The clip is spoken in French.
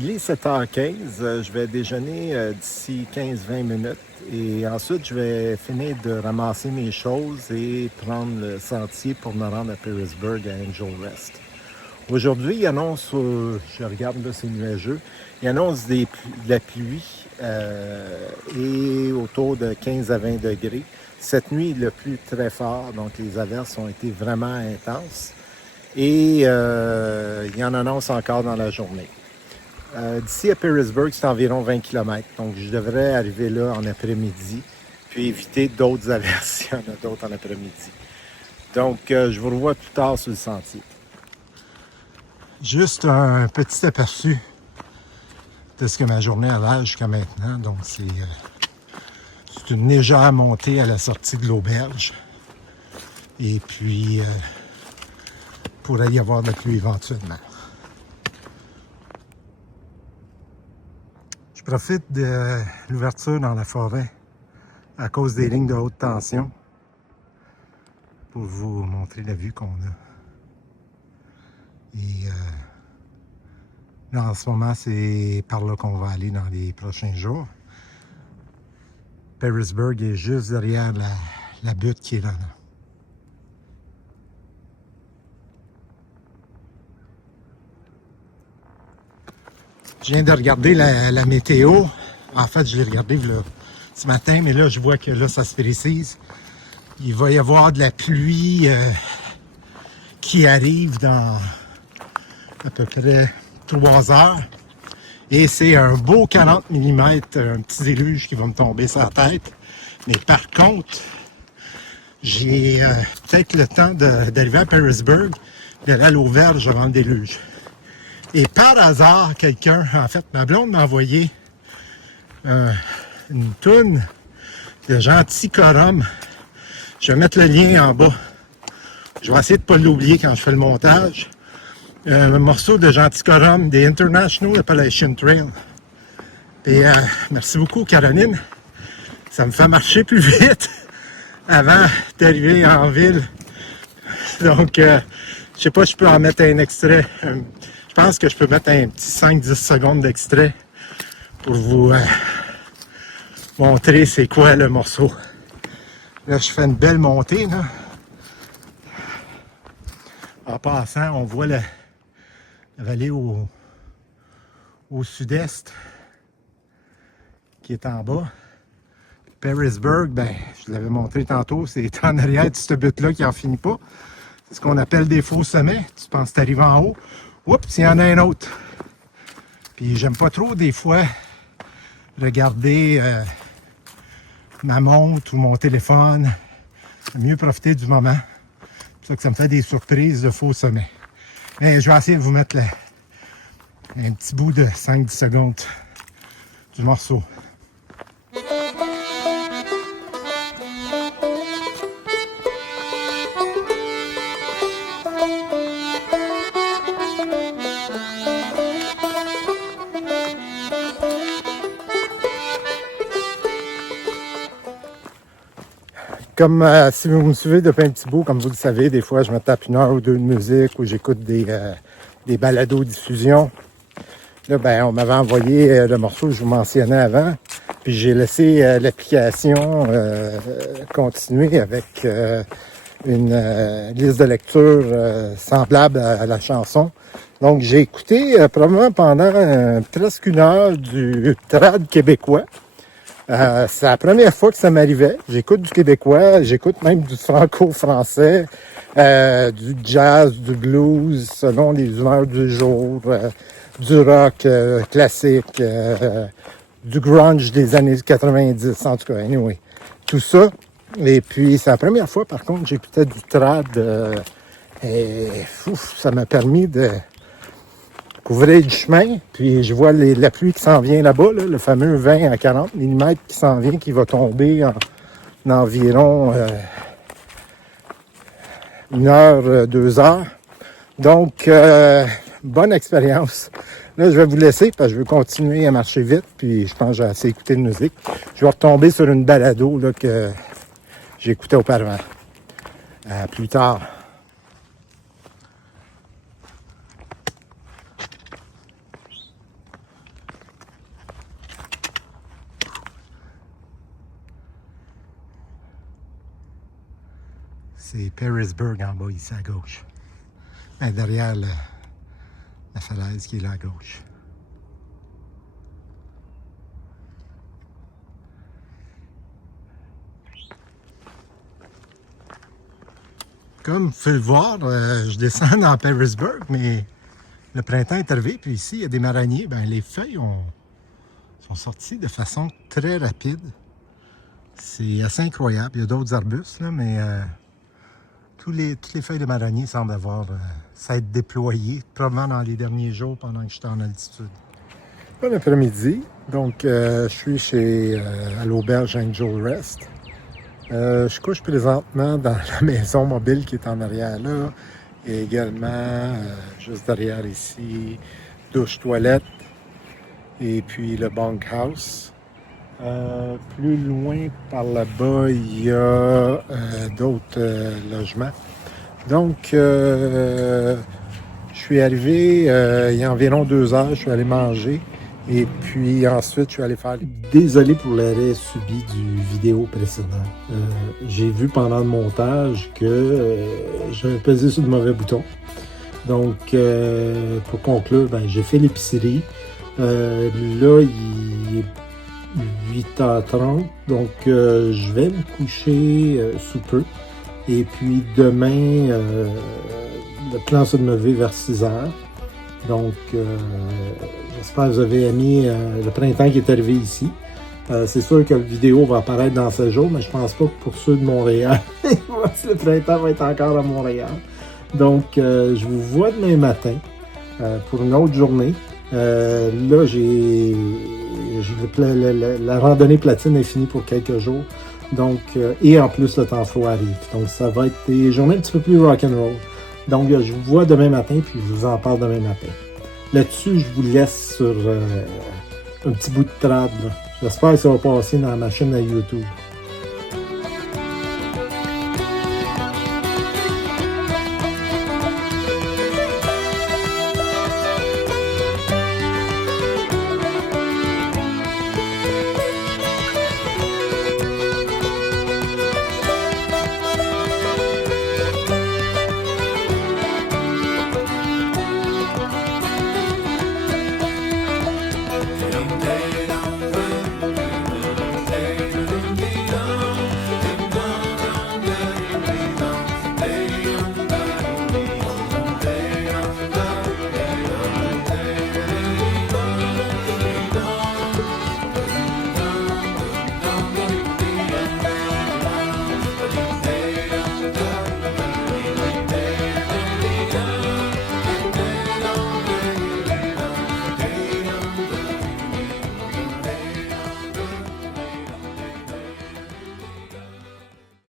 Il est 7h15. Je vais déjeuner d'ici 15-20 minutes et ensuite je vais finir de ramasser mes choses et prendre le sentier pour me rendre à Pearisburg, à Angel Rest. Aujourd'hui, il annonce, je regarde là, c'est nuageux, il annonce de la pluie et autour de 15 à 20 degrés. Cette nuit, il a plu très fort, donc les averses ont été vraiment intenses et il en annonce encore dans la journée. D'ici à Pearisburg, c'est environ 20 km, donc je devrais arriver là en après-midi, puis éviter d'autres averses s'il y en a d'autres en après-midi. Donc, je vous revois plus tard sur le sentier. Juste un petit aperçu de ce que ma journée a l'air jusqu'à maintenant. Donc, c'est une légère montée à la sortie de l'auberge. Et puis, pourrait y avoir de la pluie éventuellement. Je profite de l'ouverture dans la forêt à cause des lignes de haute tension pour vous montrer la vue qu'on a. Et là, en ce moment, c'est par là qu'on va aller dans les prochains jours. Pearisburg est juste derrière la butte qui est là. Je viens de regarder la météo. En fait, je l'ai regardé ce matin, mais là, je vois que là, ça se précise. Il va y avoir de la pluie qui arrive dans à peu près 3 heures. Et c'est un beau 40 mm, un petit déluge qui va me tomber sur la tête. Mais par contre, j'ai peut-être le temps d'arriver à Pearisburg, d'aller à l'auberge avant le déluge. Et par hasard, quelqu'un, en fait, ma blonde m'a envoyé une toune de Gentil Corum. Je vais mettre le lien en bas. Je vais essayer de ne pas l'oublier quand je fais le montage. Un morceau de Gentil Corum des International Appalachian Trail. Et merci beaucoup, Caroline. Ça me fait marcher plus vite avant d'arriver en ville. Donc, je sais pas si je peux en mettre un extrait. Je pense que je peux mettre un petit 5-10 secondes d'extrait pour vous montrer c'est quoi le morceau. Là, je fais une belle montée, là. En passant, on voit la vallée au sud-est qui est en bas. Pearisburg, ben, je l'avais montré tantôt, c'est en arrière de ce but-là qui n'en finit pas. C'est ce qu'on appelle des faux sommets. Tu penses t'arrives en haut, oups, il y en a un autre. Puis j'aime pas trop des fois regarder ma montre ou mon téléphone. J'aime mieux profiter du moment. C'est pour ça que ça me fait des surprises de faux sommets. Mais je vais essayer de vous mettre un petit bout de 5-10 secondes du morceau. Comme si vous me suivez depuis un petit bout, comme vous le savez, des fois je me tape 1 heure ou 2 de musique ou j'écoute des balados-diffusions. Là, ben, on m'avait envoyé le morceau que je vous mentionnais avant, puis j'ai laissé l'application continuer avec une liste de lecture semblable à la chanson. Donc j'ai écouté probablement pendant presque 1 heure du trad québécois. C'est la première fois que ça m'arrivait. J'écoute du québécois, j'écoute même du franco-français, du jazz, du blues, selon les humeurs du jour, du rock classique, du grunge des années 90, en tout cas, anyway. Tout ça. Et puis, c'est la première fois, par contre, j'écoutais du trad. Et ça m'a permis de couvrir du chemin, puis je vois la pluie qui s'en vient là-bas, là, le fameux 20 à 40 mm qui s'en vient, qui va tomber en environ 1 heure, 2 heures. Donc, bonne expérience. Là, je vais vous laisser parce que je veux continuer à marcher vite, puis je pense que j'ai assez écouté de musique. Je vais retomber sur une balado là, que j'écoutais auparavant. À plus tard. C'est Pearisburg en bas, ici à gauche. Ben, derrière la falaise qui est là à gauche. Comme vous pouvez le voir, je descends dans Pearisburg, mais le printemps est arrivé, puis ici, il y a des marronniers. Ben, les feuilles sont sorties de façon très rapide. C'est assez incroyable. Il y a d'autres arbustes, là, mais toutes les feuilles de marronnier semblent s'être déployées, probablement dans les derniers jours pendant que j'étais en altitude. Bon après-midi. Donc, je suis à l'auberge Angel Rest. Je couche présentement dans la maison mobile qui est en arrière là. Et également, juste derrière ici, douche, toilette. Et puis le bunkhouse. Plus loin par là-bas, il y a d'autres logements. Donc, je suis arrivé il y a environ 2 heures, je suis allé manger. Et puis ensuite, je suis allé faire... Désolé pour l'arrêt subi du vidéo précédent. J'ai vu pendant le montage que j'avais pesé sur le mauvais bouton. Donc, pour conclure, ben, j'ai fait l'épicerie. Là, il est 8h30. Donc, je vais me coucher sous peu. Et puis demain, le plan c'est de me lever vers 6h. Donc, j'espère que vous avez aimé le printemps qui est arrivé ici. C'est sûr que la vidéo va apparaître dans 7 jours, mais je pense pas que pour ceux de Montréal, le printemps va être encore à Montréal. Donc, je vous vois demain matin pour une autre journée. Là, la randonnée platine est finie pour quelques jours. Donc, et en plus, le temps froid arrive. Donc, ça va être des journées un petit peu plus rock'n'roll. Donc, je vous vois demain matin, puis je vous en parle demain matin. Là-dessus, je vous laisse sur un petit bout de trad. J'espère que ça va passer dans la machine à YouTube.